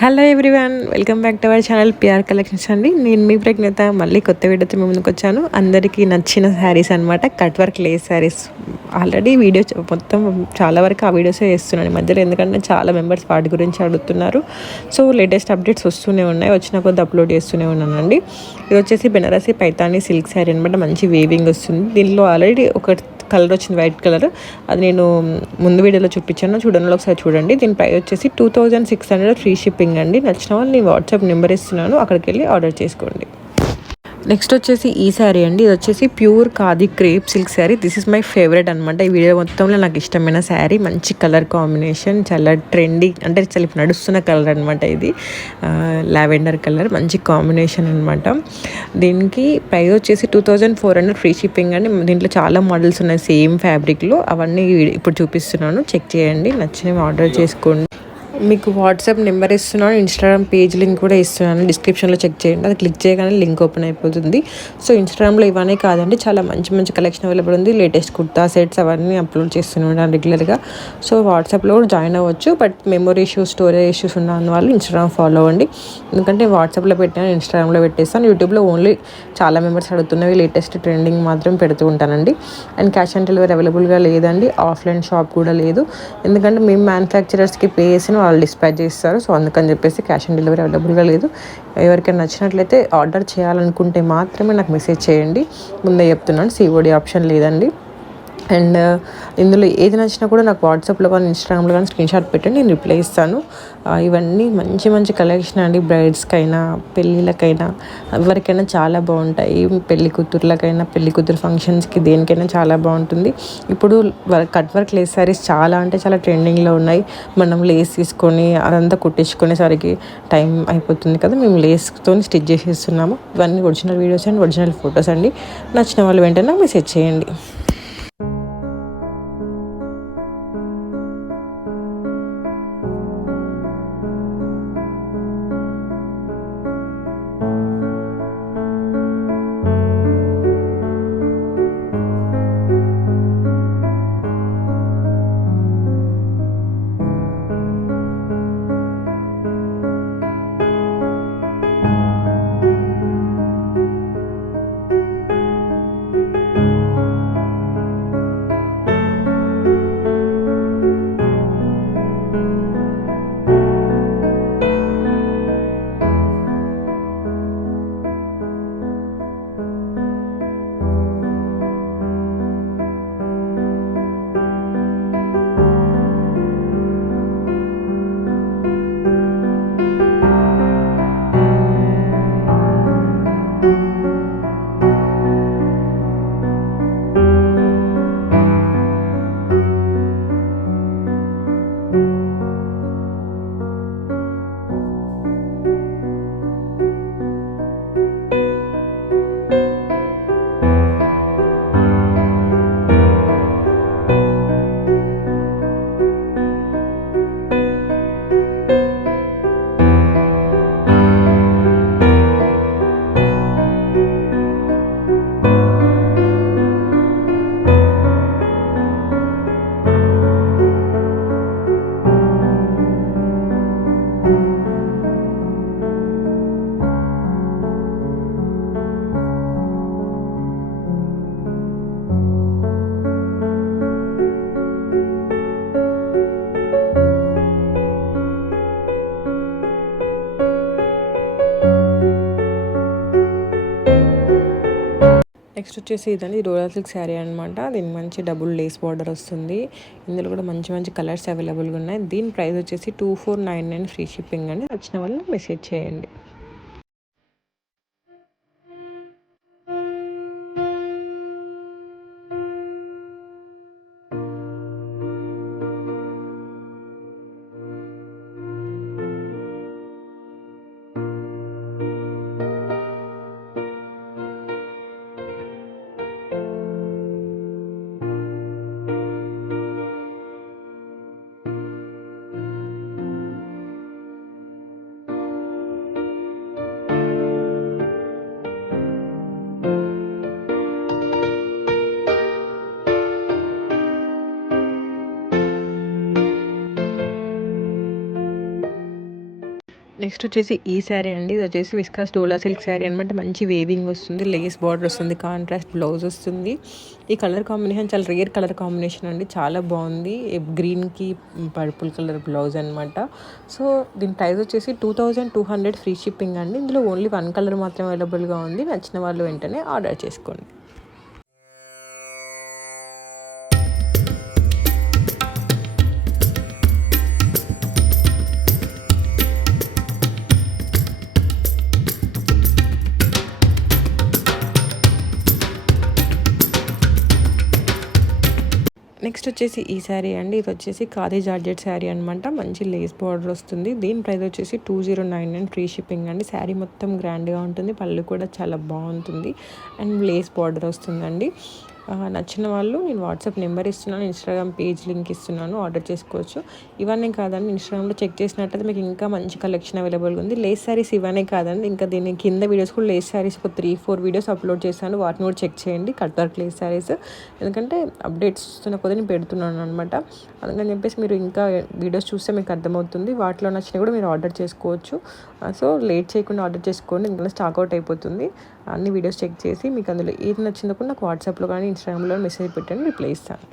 Hello everyone, welcome back to our channel PR collections అండి. నేను మీ ప్రజ్ఞత మళ్ళీ కొత్త వీడియోతో మీ ముందుకు వచ్చాను. అందరికీ నచ్చిన శారీస్ అనమాట, cut work lace saris. Already video మొత్తం చాలా వరకు ఆ వీడియోసే చేస్తున్నాను ఈ మధ్యలో, ఎందుకంటే చాలా మెంబర్స్ వాటి గురించి అడుగుతున్నారు. సో లేటెస్ట్ అప్డేట్స్ వస్తూనే ఉన్నాయి, వచ్చిన కొద్ది అప్లోడ్ చేస్తూనే ఉన్నానండి. ఇది వచ్చేసి బెనారసి పైతాని సిల్క్ శారీ అనమాట. మంచి వేవింగ్ వస్తుంది. దీనిలో ఆల్రెడీ ఒక కలర్ వచ్చింది, వైట్ కలర్. అది నేను ముందు వీడియోలో చూపించాను, చూడండి ఒకసారి చూడండి. దీని ప్రైస్ వచ్చేసి 2600 ఫ్రీ షిప్పింగ్ అండి. నచ్చిన వాళ్ళు నేను వాట్సాప్ నెంబర్ ఇస్తున్నాను, అక్కడికి వెళ్ళి ఆర్డర్ చేసుకోండి. నెక్స్ట్ వచ్చేసి ఈ శారీ అండి. ఇది వచ్చేసి pure khadi crepe silk sari. This is my favourite అనమాట. ఈ వీడియో మొత్తంలో నాకు ఇష్టమైన శారీ. మంచి కలర్ కాంబినేషన్, చాలా ట్రెండీ, అంటే చాలా ఇప్పుడు నడుస్తున్న కలర్ అనమాట. ఇది లావెండర్ కలర్, మంచి కాంబినేషన్ అనమాట. దీనికి ప్రైస్ వచ్చేసి 2400 ఫ్రీ షిప్పింగ్ అండి. దీంట్లో చాలా మోడల్స్ ఉన్నాయి సేమ్ ఫ్యాబ్రిక్లో, అవన్నీ ఇప్పుడు చూపిస్తున్నాను, చెక్ చేయండి, నచ్చినవి ఆర్డర్ చేసుకోండి. మీకు వాట్సాప్ నెంబర్ ఇస్తున్నాను, ఇన్స్టాగ్రామ్ పేజ్ లింక్ కూడా ఇస్తున్నాను, డిస్క్రిప్షన్లో చెక్ చేయండి. అది క్లిక్ చేయగానే లింక్ ఓపెన్ అయిపోతుంది. సో ఇన్స్టాగ్రామ్లో ఇవన్నీ కాదండి, చాలా మంచి మంచి కలెక్షన్ అవైలబుల్ ఉంది. లేటెస్ట్ కుర్తా సెట్స్ అవన్నీ అప్లోడ్ చేస్తున్నాను రెగ్యులర్గా. సో వాట్సాప్లో కూడా జాయిన్ అవ్వచ్చు. But memory issues, storage issues ఉన్న వాళ్ళు ఇన్స్టాగ్రామ్ ఫాలో అవ్వండి. ఎందుకంటే వాట్సాప్లో పెట్టాను, ఇన్స్టాగ్రామ్లో పెట్టేస్తాను. యూట్యూబ్లో ఓన్లీ చాలా మెంబర్స్ అడుగుతున్నవి లేటెస్ట్ ట్రెండింగ్ మాత్రం పెడుతూ ఉంటానండి. అండ్ క్యాష్ ఆన్ డెలివరీ అవైలబుల్గా లేదండి, ఆఫ్లైన్ షాప్ కూడా లేదు. ఎందుకంటే మేము మ్యానుఫ్యాక్చరర్స్కి పే చేసిన వాళ్ళు డిస్పాచ్ చేస్తారు. సో అందుకని చెప్పేసి క్యాష్ ఆన్ డెలివరీ అవైలబుల్గా లేదు. ఎవరికైనా నచ్చినట్లయితే ఆర్డర్ చేయాలనుకుంటే మాత్రమే నాకు మెసేజ్ చేయండి. ముందే చెప్తున్నాను, సిఓడి ఆప్షన్ లేదండి. అండ్ ఇందులో ఏది నచ్చినా కూడా నాకు వాట్సాప్లో కానీ ఇన్స్టాగ్రామ్లో కానీ స్క్రీన్ షాట్ పెట్టండి, నేను రిప్లై ఇస్తాను. ఇవన్నీ మంచి మంచి కలెక్షన్ అండి. బ్రైడ్స్కైనా, పెళ్ళిళ్ళకైనా, ఎవరికైనా చాలా బాగుంటాయి. పెళ్లి కూతుర్లకైనా, పెళ్లి కూతురు ఫంక్షన్స్కి, దేనికైనా చాలా బాగుంటుంది. ఇప్పుడు కట్ వర్క్ లేస్ శారీస్ చాలా అంటే చాలా ట్రెండింగ్లో ఉన్నాయి. మనం లేస్ తీసుకొని అదంతా కుట్టించుకునేసరికి టైం అయిపోతుంది కదా, మేము లేస్తో స్టిచ్ చేసేస్తున్నాము. ఇవన్నీ original videos and original photos అండి. నచ్చిన వాళ్ళు వెంటనే మెసేజ్ చేయండి. నెక్స్ట్ వచ్చేసి ఇదండి, రూరల్ సిల్క్ శారీ అనమాట. దీనికి మంచి డబుల్ లేస్ బార్డర్ వస్తుంది. ఇందులో కూడా మంచి మంచి కలర్స్ అవైలబుల్గా ఉన్నాయి. దీని ప్రైస్ వచ్చేసి 2499 ఫ్రీ షిప్పింగ్ అండి. నచ్చిన వాళ్ళు మెసేజ్ చేయండి. నెక్స్ట్ వచ్చేసి ఈ శారీ అండి. ఇది వచ్చేసి విస్కాస్ డోలా సిల్క్ శారీ అనమాట. మంచి వేవింగ్ వస్తుంది, లేస్ బార్డర్ వస్తుంది, కాంట్రాస్ట్ బ్లౌజ్ వస్తుంది. ఈ కలర్ కాంబినేషన్ చాలా రేర్ కలర్ కాంబినేషన్ అండి, చాలా బాగుంది. గ్రీన్కి పర్పుల్ కలర్ బ్లౌజ్ అనమాట. సో దీని ప్రైస్ వచ్చేసి 2200 ఫ్రీ షిప్పింగ్ అండి. ఇందులో ఓన్లీ 1 కలర్ మాత్రమే అవైలబుల్గా ఉంది. నచ్చిన వాళ్ళు వెంటనే ఆర్డర్ చేసుకోండి. నెక్స్ట్ వచ్చేసి ఈ శారీ అండి. ఇది వచ్చేసి ఖాదీ జార్జెట్ శారీ అనమాట. మంచి లేస్ బార్డర్ వస్తుంది. దీని ప్రైస్ వచ్చేసి 2099 ఫ్రీ షిప్పింగ్ అండి. శారీ మొత్తం గ్రాండ్గా ఉంటుంది, పళ్ళు కూడా చాలా బాగుంటుంది అండ్ లేస్ బార్డర్ వస్తుందండి. నచ్చిన వాళ్ళు నేను వాట్సాప్ నెంబర్ ఇస్తున్నాను, ఇన్స్టాగ్రామ్ పేజ్ లింక్ ఇస్తున్నాను, ఆర్డర్ చేసుకోవచ్చు. ఇవన్నీ కాదండి, ఇన్స్టాగ్రామ్లో చెక్ చేసినట్టయితే మీకు ఇంకా మంచి కలెక్షన్ అవైలబుల్గా ఉంది. లేస్ శారీస్ ఇవన్నీ కాదండి, ఇంకా దీని కింద వీడియోస్ కూడా లేస్ శారీస్ ఒక 3-4 వీడియోస్ అప్లోడ్ చేశాను. వాటిని కూడా చెక్ చేయండి, కట్ వర్క్ లేస్ శారీస్. ఎందుకంటే అప్డేట్స్ వస్తున్న కొద్ది నేను పెడుతున్నాను అనమాట. అందుకని చెప్పేసి మీరు ఇంకా వీడియోస్ చూస్తే మీకు అర్థమవుతుంది. వాటిలో నచ్చినా కూడా మీరు ఆర్డర్ చేసుకోవచ్చు. సో లేట్ చేయకుండా ఆర్డర్ చేసుకోండి, ఇంకా స్టాక్ అవుట్ అయిపోతుంది. అన్ని వీడియోస్ చెక్ చేసి మీకు అందులో ఏది నచ్చిందో కూడా నాకు వాట్సాప్లో కానీ ఇన్స్టాగ్రామ్లో మెసేజ్ పెట్టండి, రిప్లై ఇస్తాను.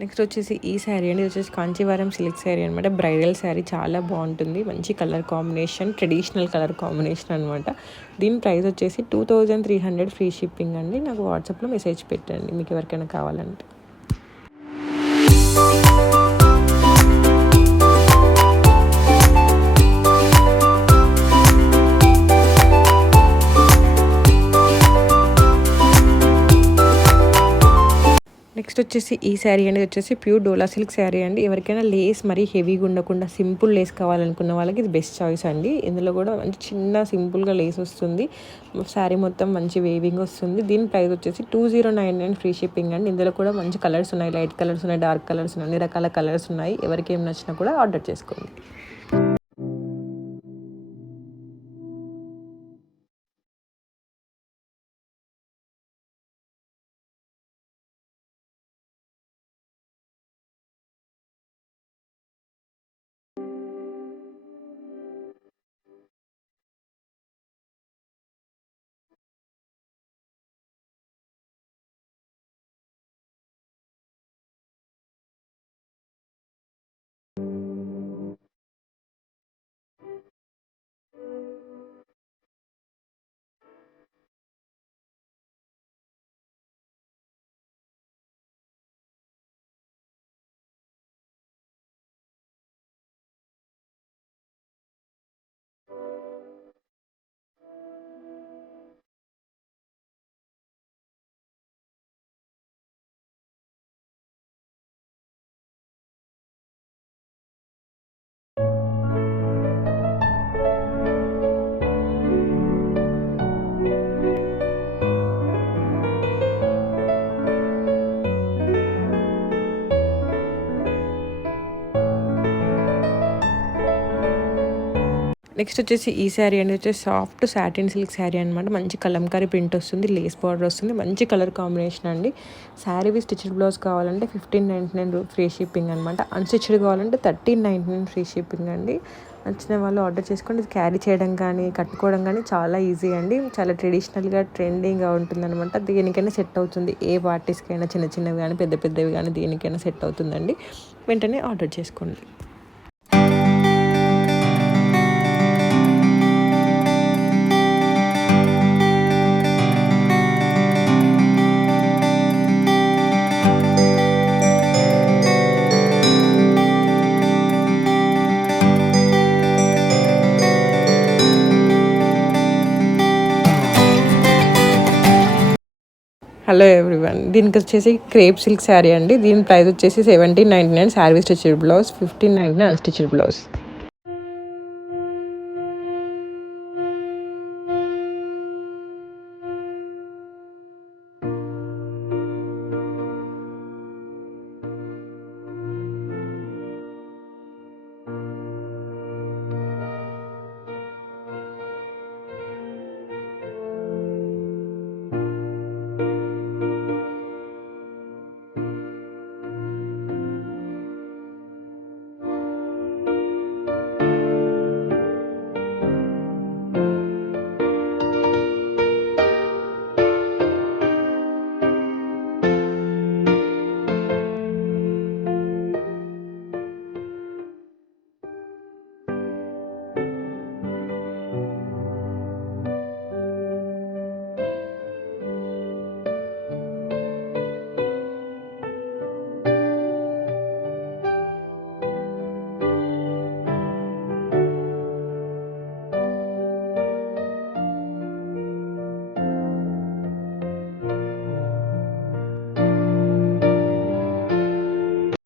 నెక్స్ట్ వచ్చేసి ఈ శారీ అండి. ఇది వచ్చేసి కాంచీవరం సిల్క్ శారీ అనమాట. బ్రైడల్ శారీ, చాలా బాగుంటుంది. మంచి colour combination, traditional colour combination అనమాట. దీని ప్రైస్ వచ్చేసి 2300 ఫ్రీ షిప్పింగ్ అండి. నాకు వాట్సాప్లో మెసేజ్ పెట్టండి మీకు ఎవరికైనా కావాలంటే. నెక్స్ట్ వచ్చేసి ఈ శారీ అనేది వచ్చేసి ప్యూర్ డోలా సిల్క్ శారీ అండి. ఎవరికైనా లేస్ మరీ హెవీగా ఉండకుండా సింపుల్ లేస్ కావాలనుకున్న వాళ్ళకి ఇది బెస్ట్ చాయిస్ అండి. ఇందులో కూడా మంచి చిన్న సింపుల్గా లేస్ వస్తుంది. శారీ మొత్తం మంచి వేవింగ్ వస్తుంది. దీని ప్రైస్ వచ్చేసి 2099 ఫ్రీ షిప్పింగ్ అండి. ఇందులో కూడా మంచి కలర్స్ ఉన్నాయి, లైట్ కలర్స్ ఉన్నాయి, డార్క్ కలర్స్ ఉన్నాయి, అన్ని రకాల కలర్స్ ఉన్నాయి. ఎవరికి ఏం నచ్చినా కూడా ఆర్డర్ చేసుకోండి. నెక్స్ట్ వచ్చేసి ఈ శారీ అనేది వచ్చేసి సాఫ్ట్ సాటిన్ సిల్క్ శారీ అనమాట. మంచి కలంకారీ ప్రింట్ వస్తుంది, లేస్ బార్డర్ వస్తుంది, మంచి కలర్ కాంబినేషన్ అండి. శారీ విత్ స్టిచ్డ్ బ్లౌజ్ కావాలంటే 1599 ఫ్రీ షిప్పింగ్ అనమాట. అన్స్టిచ్డ్ కావాలంటే 1399 ఫ్రీ షిప్పింగ్ అండి. నచ్చిన వాళ్ళు ఆర్డర్ చేసుకోండి. ఇది క్యారీ చేయడం కానీ కట్టుకోవడం కానీ చాలా ఈజీ అండి. చాలా ట్రెడిషనల్గా ట్రెండింగ్గా ఉంటుంది అనమాట. దేనికైనా సెట్ అవుతుంది, ఏ పార్టీస్కైనా, చిన్న చిన్నవి కానీ పెద్ద పెద్దవి కానీ దేనికైనా సెట్ అవుతుందండి. వెంటనే ఆర్డర్ చేసుకోండి. హలో ఎవ్రీవన్, దీనికి వచ్చేసి క్రేప్ సిల్క్ శారీ అండి. దీని ప్రైస్ వచ్చేసి 1799 sari stitched blouse, 1599 unstitched blouse.